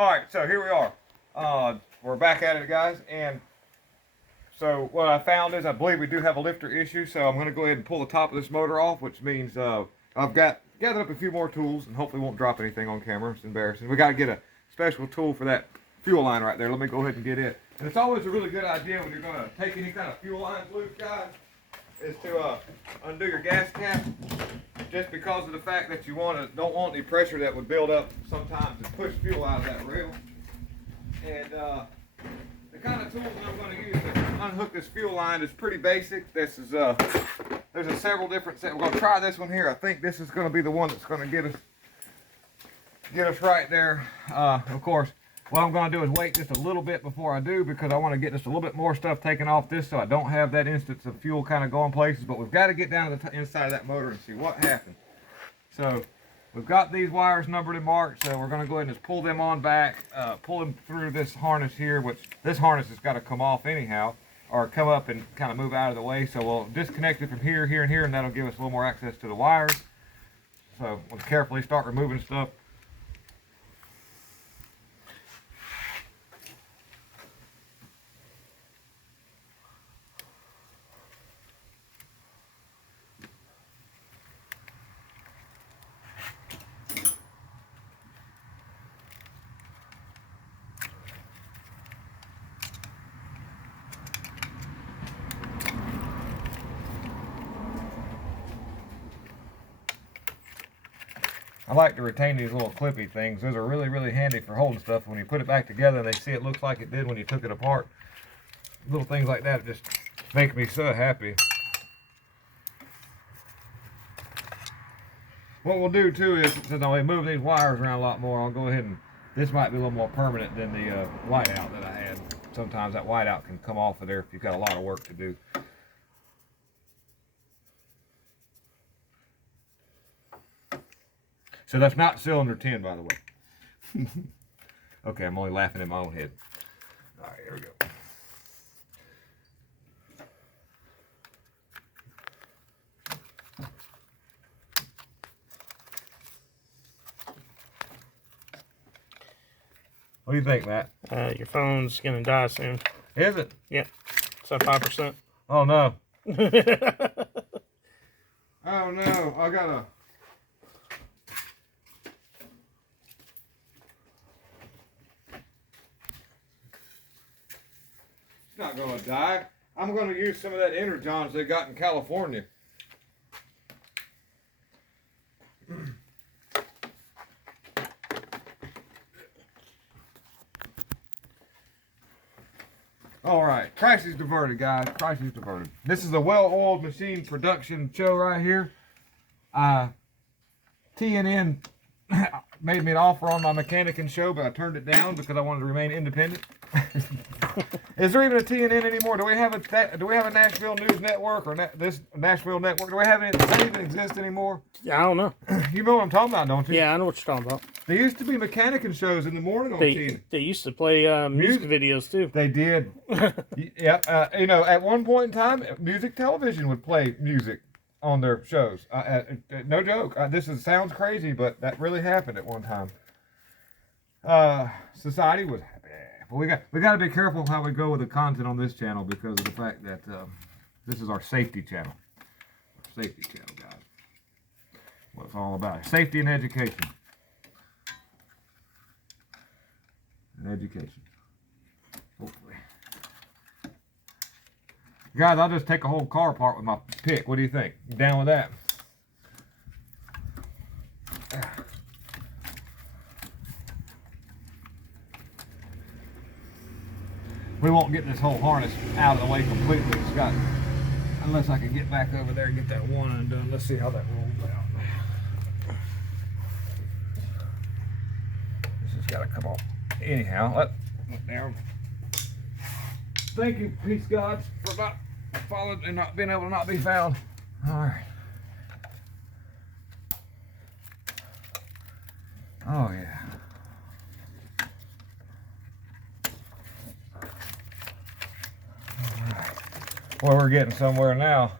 Alright, so here we are. We're back at it, guys, and so what I found is I believe we do have a lifter issue, so I'm going to go ahead and pull the top of this motor off, which means I've gathered up a few more tools and hopefully won't drop anything on camera. It's embarrassing. We got to get a special tool for that fuel line right there. Let me go ahead and get it. And it's always a really good idea when you're going to take any kind of fuel lines loose, guys, is to undo your gas cap, just because of the fact that you don't want any pressure that would build up sometimes and push fuel out of that rail. And the kind of tools that I'm going to use to unhook this fuel line is pretty basic. This is there's several different sets. We're going to try this one here. I think this is going to be the one that's going to get us right there. Of course, what I'm going to do is wait just a little bit before I do, because I want to get just a little bit more stuff taken off this so I don't have that instance of fuel kind of going places. But we've got to get down to the inside of that motor and see what happened. So we've got these wires numbered and marked, so we're going to go ahead and just pull them on back, pull them through this harness here, which this harness has got to come off anyhow, or come up and kind of move out of the way. So we'll disconnect it from here, here, and here, and that'll give us a little more access to the wires. So we'll carefully start removing stuff. I like to retain these little clippy things. Those are really, really handy for holding stuff. When you put it back together and they see it looks like it did when you took it apart. Little things like that just make me so happy. What we'll do too is, since I move these wires around a lot more, I'll go ahead and, this might be a little more permanent than the whiteout that I had. Sometimes that whiteout can come off of there if you've got a lot of work to do. So that's not cylinder 10, by the way. Okay, I'm only laughing in my own head. All right, here we go. What do you think, Matt? Your phone's gonna die soon. Is it? Yeah. It's at 5%. Oh no. Oh no, I gotta. Not gonna die. I'm gonna use some of that Energons they got in California. All right, crisis diverted, guys. Crisis diverted. This is a well-oiled machine production show right here. TNN made me an offer on my Mechanic and show, but I turned it down because I wanted to remain independent. Is there even a TNN anymore? Do we have a Nashville News Network or this Nashville Network? Do we have it? Does that even exist anymore? Yeah, I don't know. You know what I'm talking about, don't you? Yeah, I know what you're talking about. There used to be mechanic and shows in the morning on TV. They used to play music videos too. They did. Yeah, you know, at one point in time, music television would play music on their shows. No joke. This sounds crazy, but that really happened at one time. Society was happy. But we got to be careful how we go with the content on this channel, because of the fact that this is our safety channel. Our safety channel, guys. What it's all about. Safety and education. And education. Hopefully. Guys, I'll just take a whole car apart with my pick. What do you think? You down with that? We won't get this whole harness out of the way completely. It's got, unless I can get back over there and get that one undone. Let's see how that rolls out. This has got to come off. Anyhow, let down. Thank you, peace gods, for not following and not being able to not be found. All right. Oh yeah. Well, we're getting somewhere now.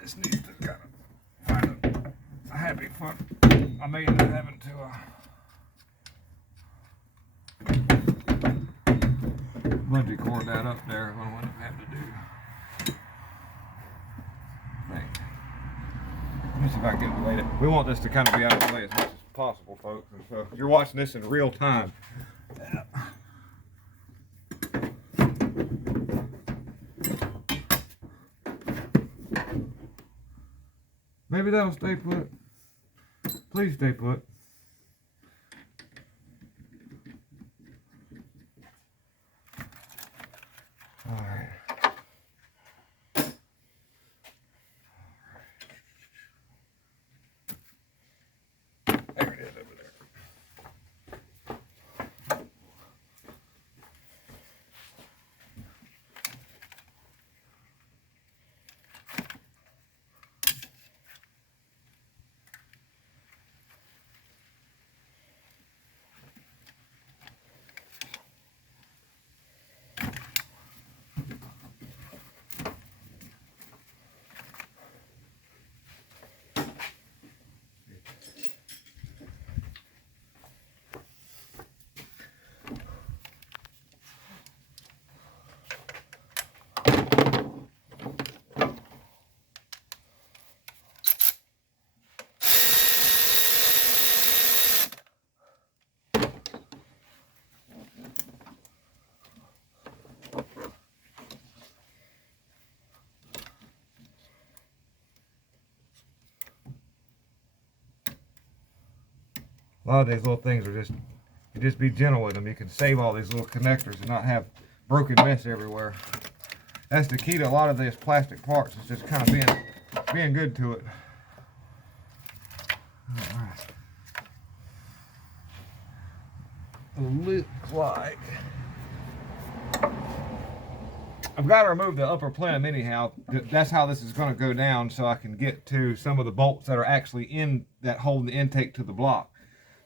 This needs to kind of find a happy I may end up having to bungee cord that up there. What I'm going to have to do. Let me see if I can get it laid. We want this to kind of be out of the way as much as possible, folks. And so you're watching this in real time. Maybe that'll stay put. Please stay put. All right. There it is over there. A lot of these little things are just, you just be gentle with them. You can save all these little connectors and not have broken mess everywhere. That's the key to a lot of these plastic parts, is just kind of being good to it. All right. Looks like I've got to remove the upper plenum anyhow. That's how this is going to go down, so I can get to some of the bolts that are actually in that hold the intake to the block.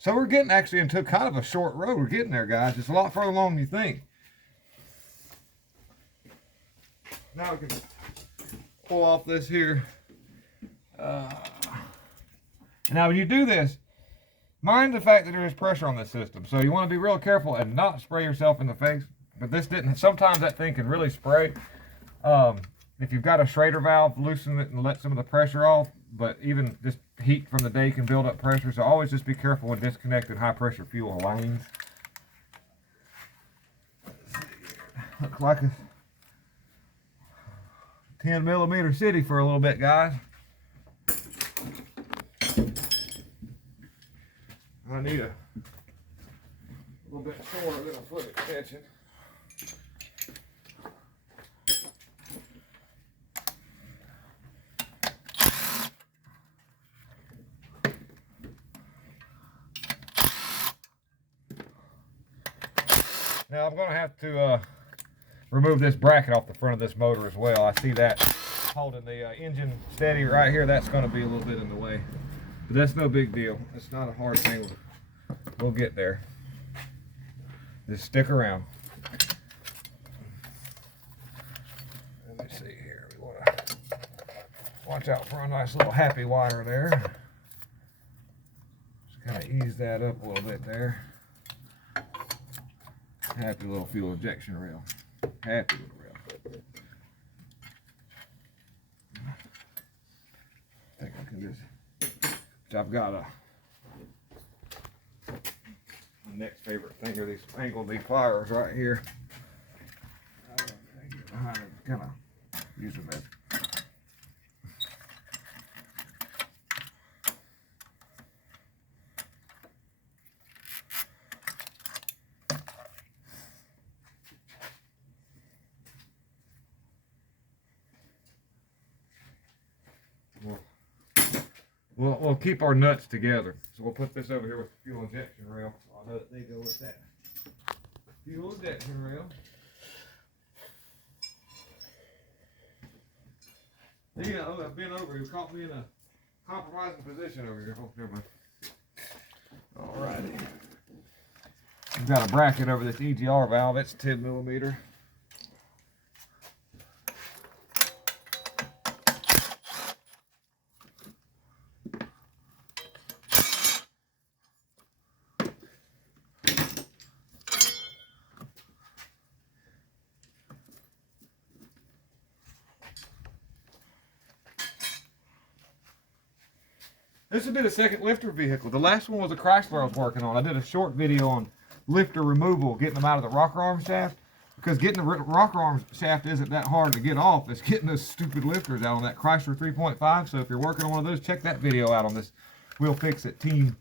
So we're getting actually into kind of a short road. We're getting there, guys. It's a lot further along than you think. Now we can pull off this here. Now when you do this, mind the fact that there is pressure on this system. So you want to be real careful and not spray yourself in the face. But this didn't. Sometimes that thing can really spray. If you've got a Schrader valve, loosen it and let some of the pressure off. But even just heat from the day can build up pressure. So always just be careful when disconnecting high pressure fuel lanes. Looks like a 10mm city for a little bit, guys. I need a little bit shorter than a foot extension. Now I'm going to have to remove this bracket off the front of this motor as well. I see that holding the engine steady right here. That's going to be a little bit in the way. But that's no big deal. It's not a hard thing. We'll get there. Just stick around. Let me see here. We want to watch out for a nice little happy wire there. Just kind of ease that up a little bit there. Happy little fuel injection rail. Happy little rail. I think I can just. I've got my next favorite thing are these angle pliers right here. Get behind them, kind of use them as. We'll keep our nuts together. So we'll put this over here with the fuel injection rail. So I know that they go with that fuel injection rail. Yeah, I've been over. You caught me in a compromising position over here. Alrighty. We've got a bracket over this EGR valve. It's 10mm. This would be the second lifter vehicle. The last one was a Chrysler I was working on. I did a short video on lifter removal, getting them out of the rocker arm shaft. Because getting the rocker arm shaft isn't that hard to get off. It's getting those stupid lifters out on that Chrysler 3.5. So if you're working on one of those, check that video out on this We'll Fix It team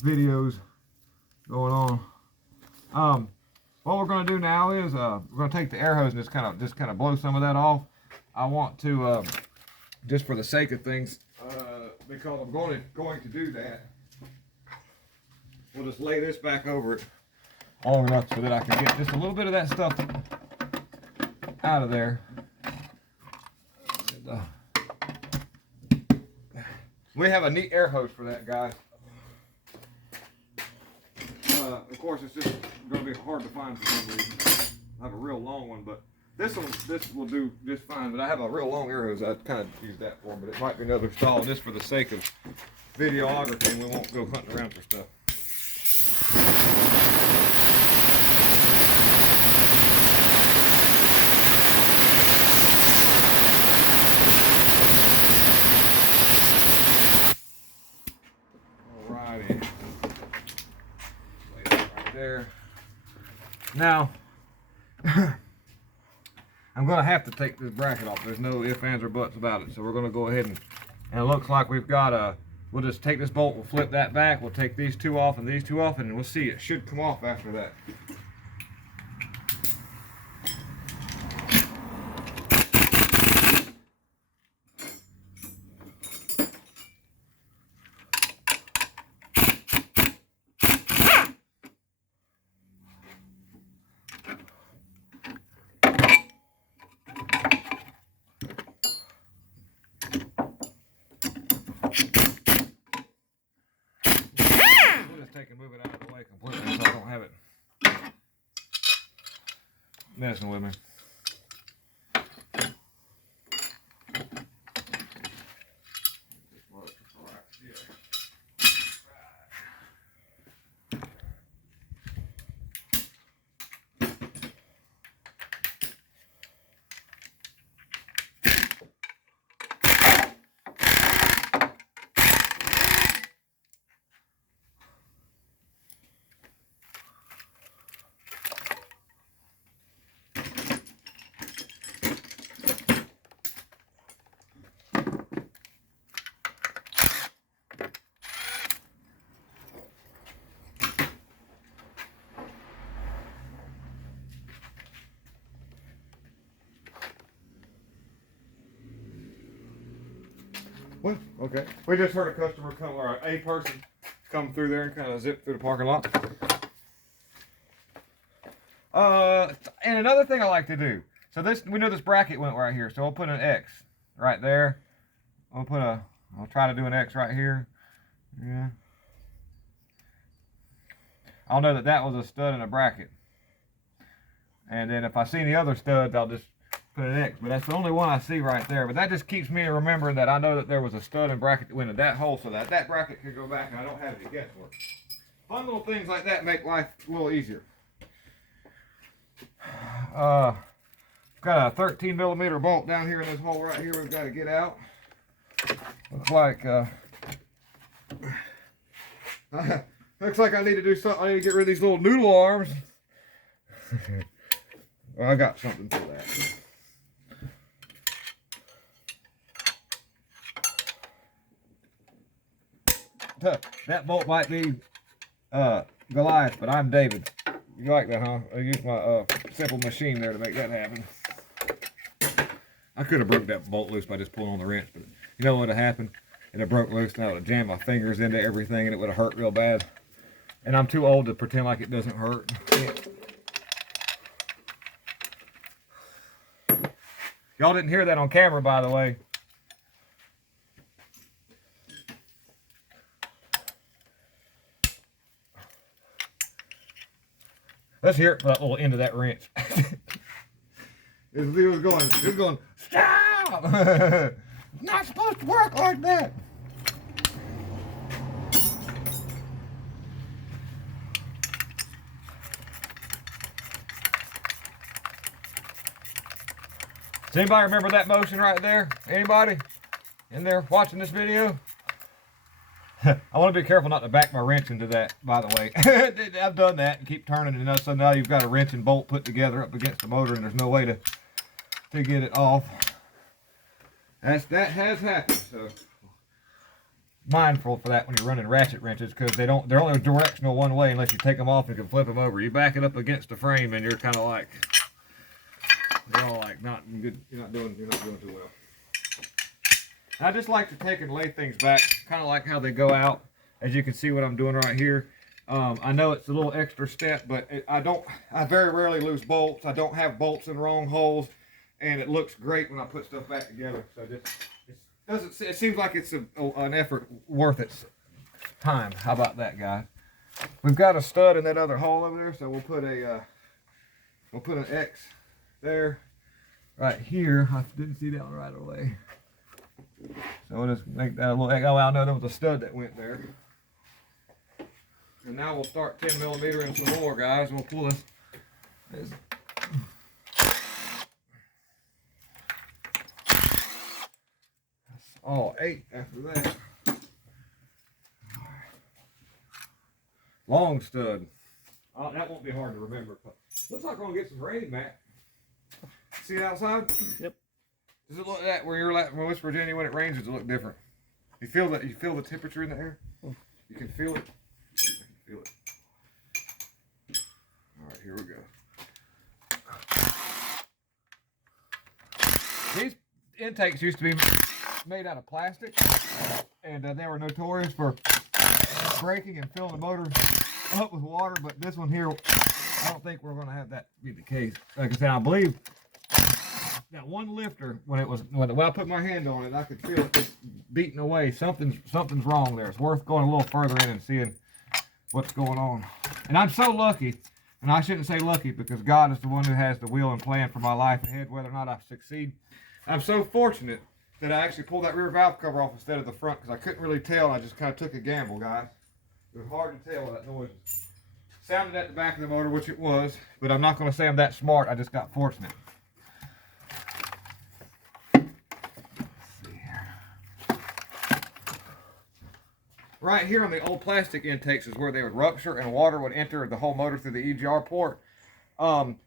videos going on. What we're going to do now is we're going to take the air hose and just kind of blow some of that off. I want to just for the sake of things, because I'm going to do that. We'll just lay this back over it long enough so that I can get just a little bit of that stuff out of there. And, we have a neat air hose for that, guys. Of course, it's just going to be hard to find for some reason. I have a real long one, but this will do just fine. But I have a real long air hose. I kind of use that for, but it might be another stall just for the sake of videography, and we won't go hunting around for stuff. Alrighty. Lay that right there. Now, I'm going to have to take this bracket off. There's no ifs, ands, or buts about it. So we're going to go ahead and it looks like we've got we'll just take this bolt, we'll flip that back, we'll take these two off and these two off, and we'll see. It should come off after that. Take and move it out of the way completely so I don't have it messing with me. Well, okay. We just heard a customer come, or a person come through there and kind of zip through the parking lot. And another thing I like to do. So we know this bracket went right here, so I'll put an X right there. I'll try to do an X right here. Yeah. I'll know that that was a stud and a bracket. And then if I see any other studs, I'll just put an X, but that's the only one I see right there. But that just keeps me remembering that I know that there was a stud and bracket that went in that hole, so that bracket could go back and I don't have to guess work. Fun little things like that make life a little easier. Got a 13 millimeter bolt down here in this hole right here we've got to get out. Looks like looks like I need to do something. I need to get rid of these little noodle arms. Well, I got something for that. That bolt might be Goliath, but I'm David. You like that, huh? I used my simple machine there to make that happen. I could have broke that bolt loose by just pulling on the wrench, but you know what would have happened? It have broke loose and I would have jammed my fingers into everything and it would have hurt real bad. And I'm too old to pretend like it doesn't hurt. Y'all didn't hear that on camera, by the way. Let's hear it for that little end of that wrench. It was going, stop! It's not supposed to work like that. Does anybody remember that motion right there? Anybody in there watching this video? I want to be careful not to back my wrench into that, by the way. I've done that and keep turning, and so now you've got a wrench and bolt put together up against the motor, and there's no way to get it off. That has happened, so mindful for that when you're running ratchet wrenches, because they're only directional one way unless you take them off and can flip them over. You back it up against the frame, and you're kind of like, you're all like not good. You're not doing too well. I just like to take and lay things back, kind of like how they go out. As you can see what I'm doing right here. I know it's a little extra step, but I very rarely lose bolts. I don't have bolts in wrong holes, and it looks great when I put stuff back together. So it seems like it's an effort worth its time. How about that, guys? We've got a stud in that other hole over there, so we'll put an X there, right here. I didn't see that one right away. So we'll just make that a little, oh, I know there was a stud that went there. And now we'll start 10 millimeter and some more, guys. We'll pull this. Oh, 8 after that. Long stud. Oh, that won't be hard to remember. Looks like we're gonna get some rain, Matt. See it outside? Yep. Does it look that where you're at in West Virginia when it rains? Does it look different? You feel that? You feel the temperature in the air? You can feel it. I can feel it. All right, here we go. These intakes used to be made out of plastic, and they were notorious for breaking and filling the motor up with water. But this one here, I don't think we're going to have that be the case. Like I said, I believe that one lifter, when I put my hand on it, I could feel it just beating away. Something's wrong there. It's worth going a little further in and seeing what's going on. And I'm so lucky, and I shouldn't say lucky because God is the one who has the will and plan for my life ahead, whether or not I succeed. I'm so fortunate that I actually pulled that rear valve cover off instead of the front, because I couldn't really tell. I just kind of took a gamble, guys. It was hard to tell what that noise was. Sounded at the back of the motor, which it was, but I'm not going to say I'm that smart. I just got fortunate. Right here on the old plastic intakes is where they would rupture and water would enter the whole motor through the EGR port.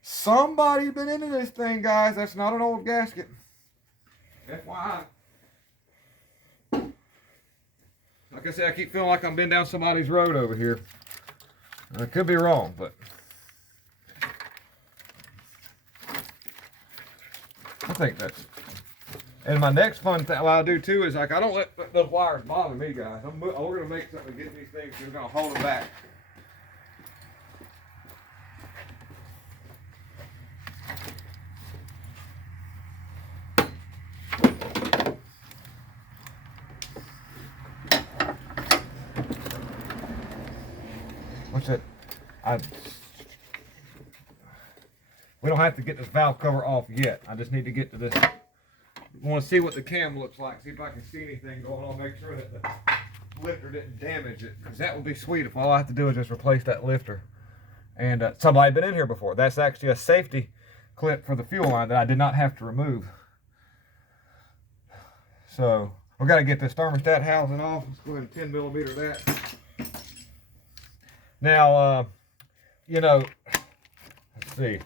Somebody been into this thing, guys. That's not an old gasket. FYI. Like I said, I keep feeling like I'm been down somebody's road over here. I could be wrong, but I think that's. And my next fun thing, what I do too, is like I don't let those wires bother me, guys. We're gonna make something to get these things. We're gonna hold them back. What's it? We don't have to get this valve cover off yet. I just need to get to this. I want to see what the cam looks like. See if I can see anything going on. Make sure that the lifter didn't damage it. Because that would be sweet if all I have to do is just replace that lifter. And somebody had been in here before. That's actually a safety clip for the fuel line that I did not have to remove. So we got to get this thermostat housing off. Let's go ahead and 10 millimeter that. Now, you know, let's see.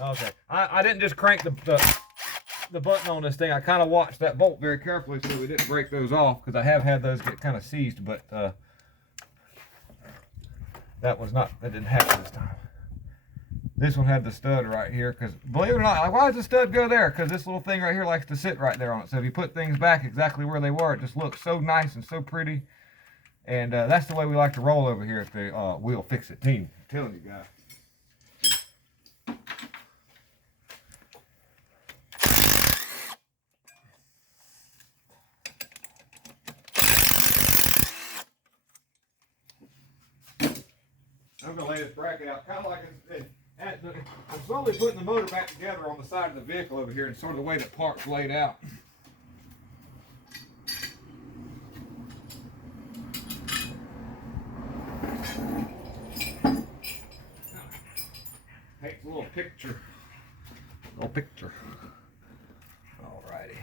Okay, I didn't just crank the button on this thing. I kind of watched that bolt very carefully so we didn't break those off, because I have had those get kind of seized, but that didn't happen this time. This one had the stud right here, because believe it or not, why does the stud go there? Because this little thing right here likes to sit right there on it. So if you put things back exactly where they were, it just looks so nice and so pretty. And that's the way we like to roll over here at the Wheel Fix It team. I'm telling you guys. I'm going to lay this bracket out kind of like I'm slowly putting the motor back together on the side of the vehicle over here, and sort of the way that part's laid out. Takes a little picture. Alrighty.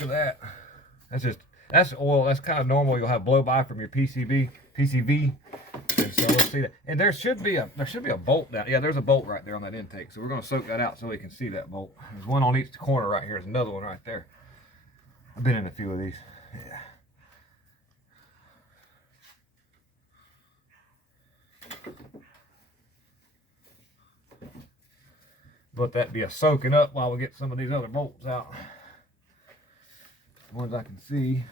look at that. That's oil. That's kind of normal. You'll have blow by from your PCV. And so let's see that. And there should be a bolt down. Yeah, there's a bolt right there on that intake. So we're gonna soak that out so we can see that bolt. There's one on each corner right here. There's another one right there. I've been in a few of these. Yeah. Let that be a soaking up while we get some of these other bolts out. The ones I can see.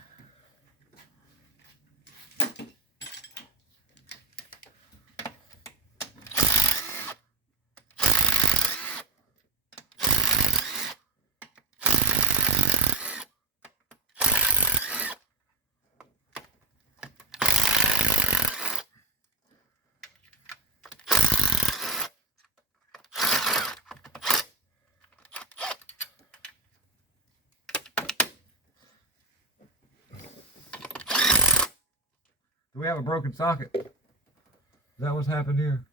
Do we have a broken socket? Is that what's happened here?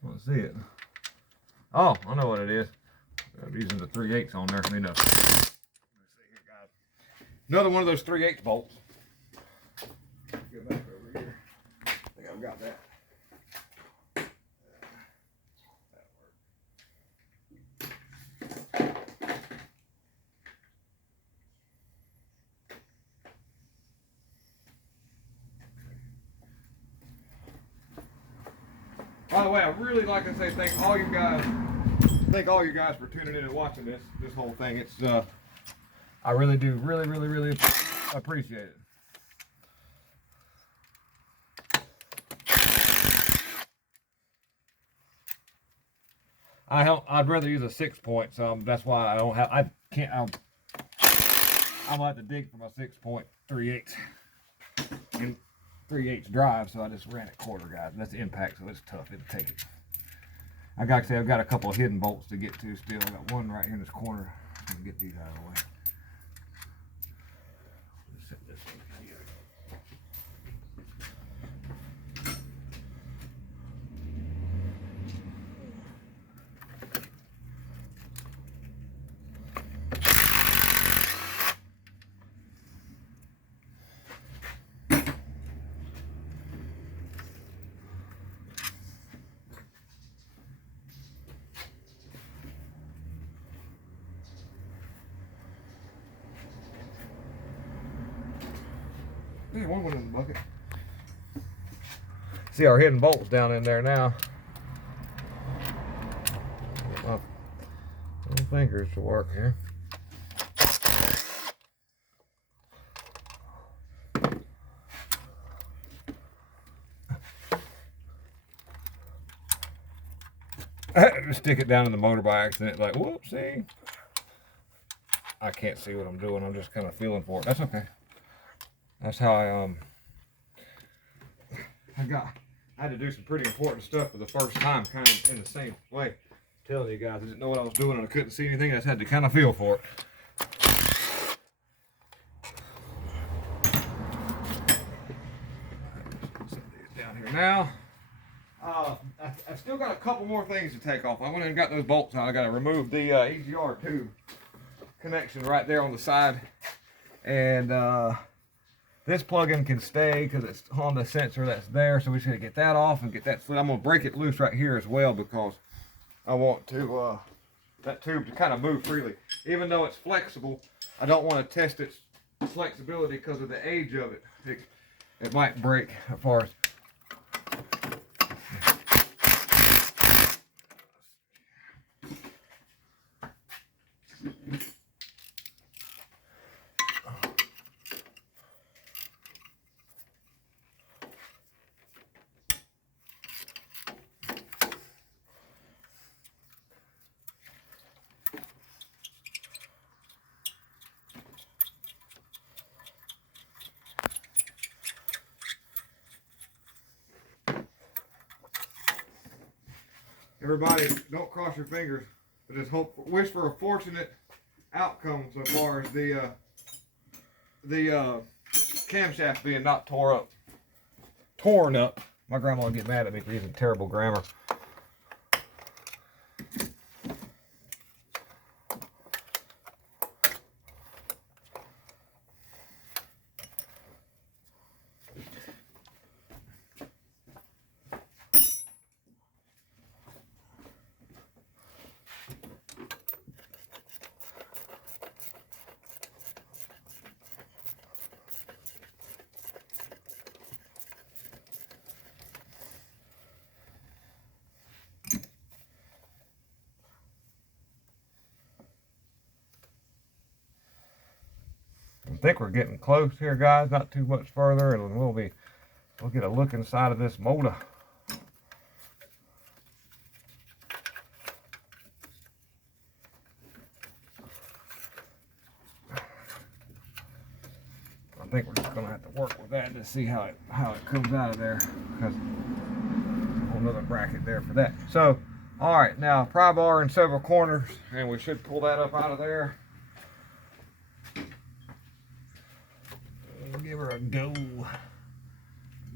Let's see it. Oh, I know what it is. I'm using the 3/8 on there. Let me know. Let's see here, guys. Another one of those 3/8 bolts. Go back over here. I think I've got that. By the way, I really like to say thank all you guys for tuning in and watching this whole thing. It's I really do really appreciate it. I'd rather use a 6-point, so that's why I'm gonna have to dig for my 6-point 3/8 and 3/8 drive, so I just ran it quarter, guys. That's the impact, so it's tough. It'll take it. I've got a couple of hidden bolts to get to still. I got one right here in this corner. I'm gonna get these out of the way. Let's set this over here. Yeah, one went in the bucket. See our hidden bolts down in there now. My little fingers to work here. I had to stick it down in the motor by accident, like, whoopsie. I can't see what I'm doing. I'm just kind of feeling for it. That's okay. That's how I had to do some pretty important stuff for the first time, kind of in the same way. I'm telling you guys, I didn't know what I was doing and I couldn't see anything. I just had to kind of feel for it. Set these down here now. I've still got a couple more things to take off. I went and got those bolts out. I got to remove the EGR tube connection right there on the side, and this plug-in can stay because it's on the sensor that's there. So we just got to get that off and get that slid. I'm gonna break it loose right here as well because I want to that tube to kind of move freely. Even though it's flexible, I don't want to test its flexibility because of the age of it. It might break as far as. Everybody, don't cross your fingers, but just wish for a fortunate outcome so far as the camshaft being not torn up. My grandma would get mad at me for using terrible grammar. think we're getting close here, guys. Not too much further, and we'll get a look inside of this motor. I think we're just gonna have to work with that to see how it comes out of there, because another bracket there for that. So, all right, now pry bar in several corners, and we should pull that up out of there. Give her a go.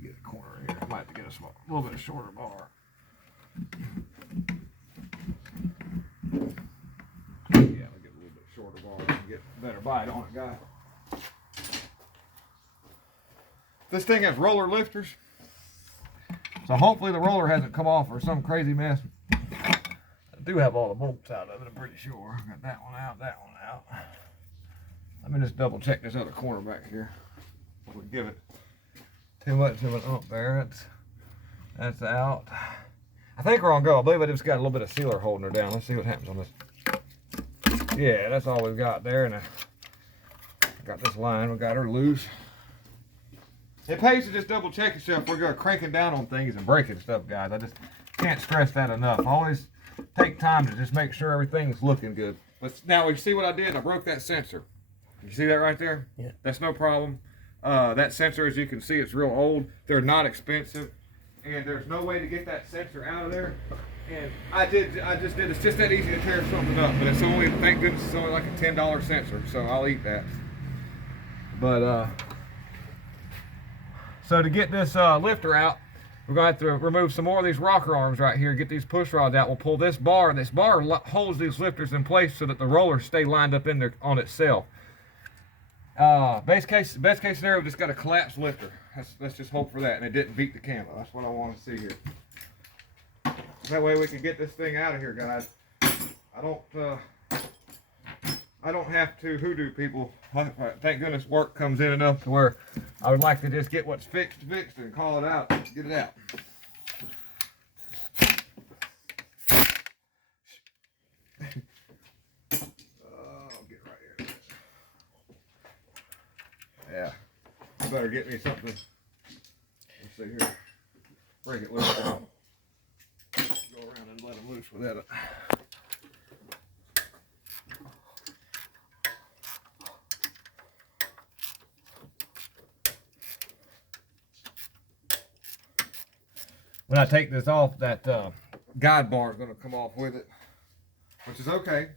Get a corner here. I might have to get a little bit shorter bar. Yeah, we'll get a little bit shorter bar and get a better bite on it, guys. This thing has roller lifters, so hopefully the roller hasn't come off or some crazy mess. I do have all the bolts out of it, I'm pretty sure. Got that one out, that one out. Let me just double check this other corner back here. We'll give it too much of an ump there. That's out. I think we're gonna go. I believe I just got a little bit of sealer holding her down. Let's see what happens on this. Yeah, that's all we've got there. And I got this line. We got her loose. It pays to just double check yourself before you're cranking down on things and breaking stuff, guys. I just can't stress that enough. Always take time to just make sure everything's looking good. But now you see what I did? I broke that sensor. You see that right there? Yeah. That's no problem. That sensor, as you can see, it's real old. They're not expensive, and there's no way to get that sensor out of there. And I just did. It's just that easy to tear something up. But it's only, thank goodness, it's only like a $10 sensor, so I'll eat that. But so to get this lifter out, we're gonna have to remove some more of these rocker arms right here. Get these push rods out. We'll pull this bar. This bar holds these lifters in place so that the rollers stay lined up in there on itself. Best case scenario, we just got a collapsed lifter. Let's just hope for that, and it didn't beat the camo. That's what I want to see here. That way we can get this thing out of here, guys. I don't have to hoodoo people. Thank goodness work comes in enough to where I would like to just get what's fixed and call it out, get it out. Yeah, I better get me something. Let's see here. Break it loose. Go around and let them loose with that. When I take this off, that guide bar is going to come off with it, which is okay.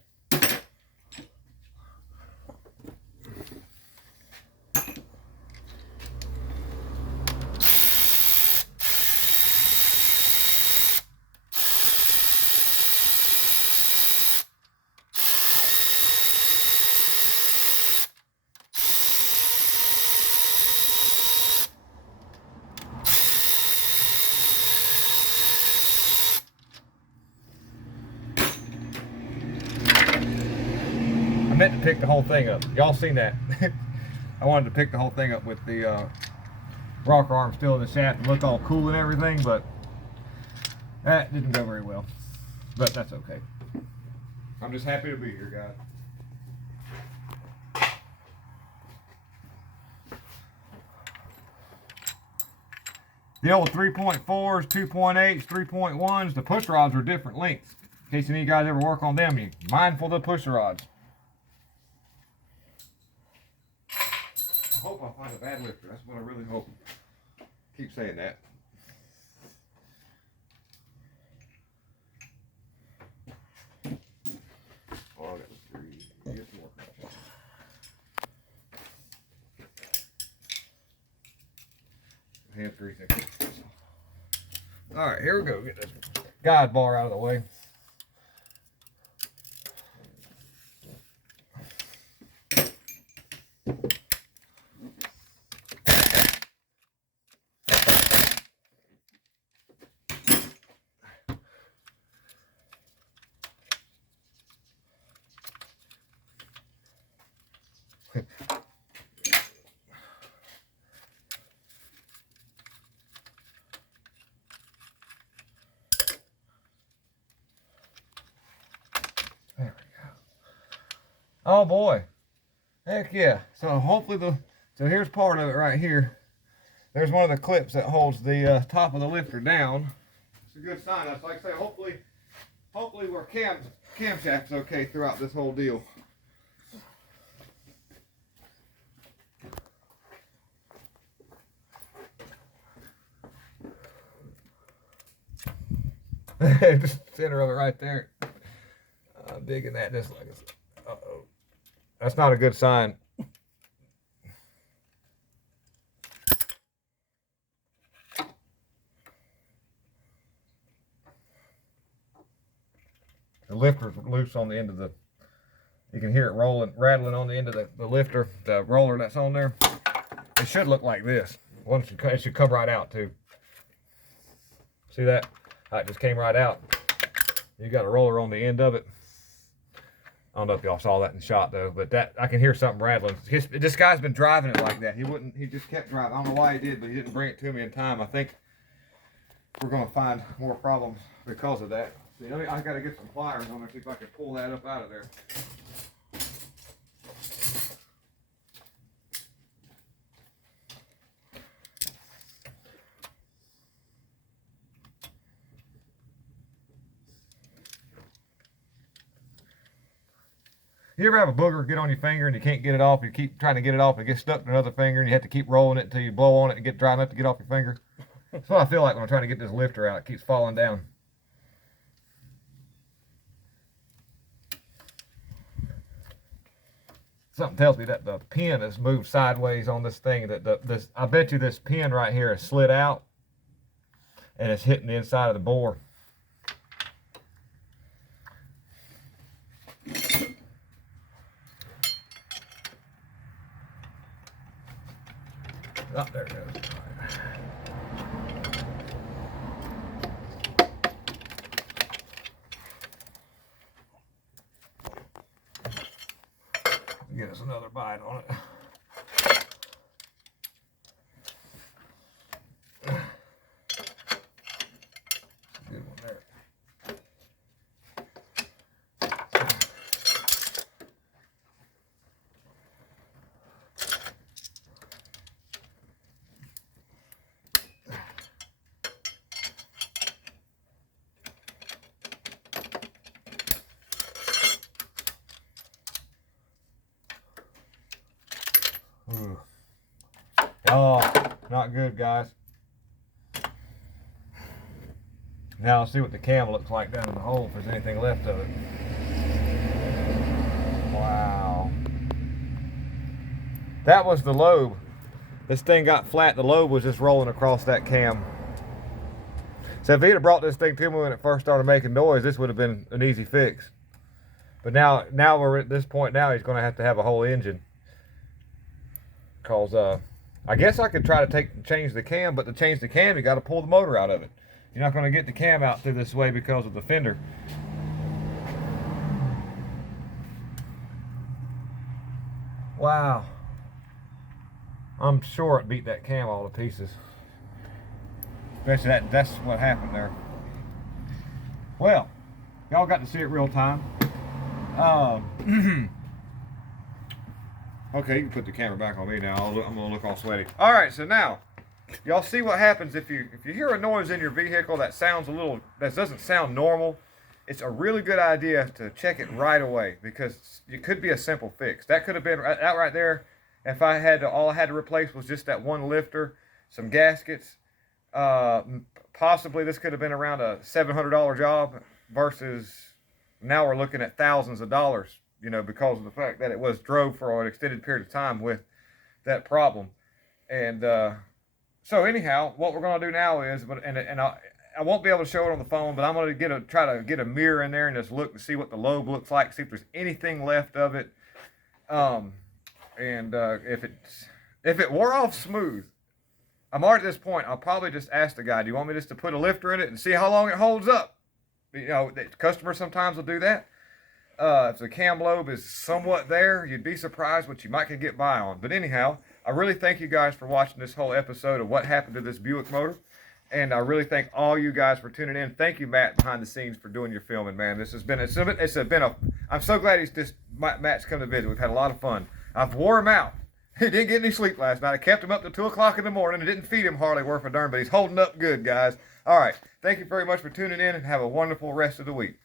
I meant to pick the whole thing up. Y'all seen that? I wanted to pick the whole thing up with the rocker arm still in the shaft and look all cool and everything, but that didn't go very well. But that's okay. I'm just happy to be here, guys. The old 3.4s, 2.8s, 3.1s, the push rods were different lengths. In case any of you guys ever work on them, be mindful of the push rods. I hope I find a bad lifter. That's what I really hope. Keep saying that. Oh, I got 3. Get some more crap. Hand 3 seconds. All right, here we go. Get this guide bar out of the way. There we go. Oh boy, Heck yeah. So hopefully so here's part of it right here. There's one of the clips that holds the top of the lifter down. It's a good sign. That's like I say, hopefully we're camshaft's okay throughout this whole deal. Just center of it right there. I'm digging that just like it's, uh-oh. That's not a good sign. The lifter's loose on the end of the, you can hear it rattling on the end of the lifter, the roller that's on there. It should look like this. It should come right out too. See that? How it just came right out. You got a roller on the end of it. I don't know if y'all saw that in the shot though, but that I can hear something rattling. This guy's been driving it like that. He just kept driving. I don't know why he did, but he didn't bring it to me in time. I think we're gonna find more problems because of that. See, I gotta get some pliers. I'm gonna see if I can pull that up out of there. You ever have a booger get on your finger and you can't get it off? You keep trying to get it off and it gets stuck to another finger and you have to keep rolling it until you blow on it and get dry enough to get off your finger? That's what I feel like when I'm trying to get this lifter out. It keeps falling down. Something tells me that the pin has moved sideways on this thing. That I bet you this pin right here is slid out and it's hitting the inside of the bore. Oh, there it goes. Get us another bite on it. Good one there. Ooh. Oh, not good, guys. Now I'll see what the cam looks like down in the hole, if there's anything left of it. Wow. That was the lobe. This thing got flat. The lobe was just rolling across that cam. So if he'd have brought this thing to me when it first started making noise, this would have been an easy fix. But now we're at this point now, he's going to have a whole engine. Cause I guess I could try to change the cam, but to change the cam, you got to pull the motor out of it. You're not going to get the cam out through this way because of the fender. Wow. I'm sure it beat that cam all to pieces. Especially that's what happened there. Well, y'all got to see it real time. Okay, you can put the camera back on me now. I'm gonna look all sweaty. All right, so now y'all see what happens if you hear a noise in your vehicle that doesn't sound normal. It's a really good idea to check it right away because it could be a simple fix. That could have been out right there. If all I had to replace was just that one lifter, some gaskets. Possibly this could have been around a $700 job versus now we're looking at thousands of dollars. You know, because of the fact that it drove for an extended period of time with that problem. And so anyhow, what we're going to do now is, I won't be able to show it on the phone, but I'm going to try to get a mirror in there and just look to see what the lobe looks like, see if there's anything left of it. If it wore off smooth, I'm already at this point, I'll probably just ask the guy, do you want me just to put a lifter in it and see how long it holds up? You know, customers sometimes will do that. If the cam lobe is somewhat there, you'd be surprised what you might can get by on. But anyhow, I really thank you guys for watching this whole episode of what happened to this Buick motor. And I really thank all you guys for tuning in. Thank you, Matt, behind the scenes for doing your filming, man. I'm so glad Matt's come to visit. We've had a lot of fun. I've wore him out. He didn't get any sleep last night. I kept him up till 2 o'clock in the morning and didn't feed him hardly worth a darn, but he's holding up good, guys. All right. Thank you very much for tuning in and have a wonderful rest of the week.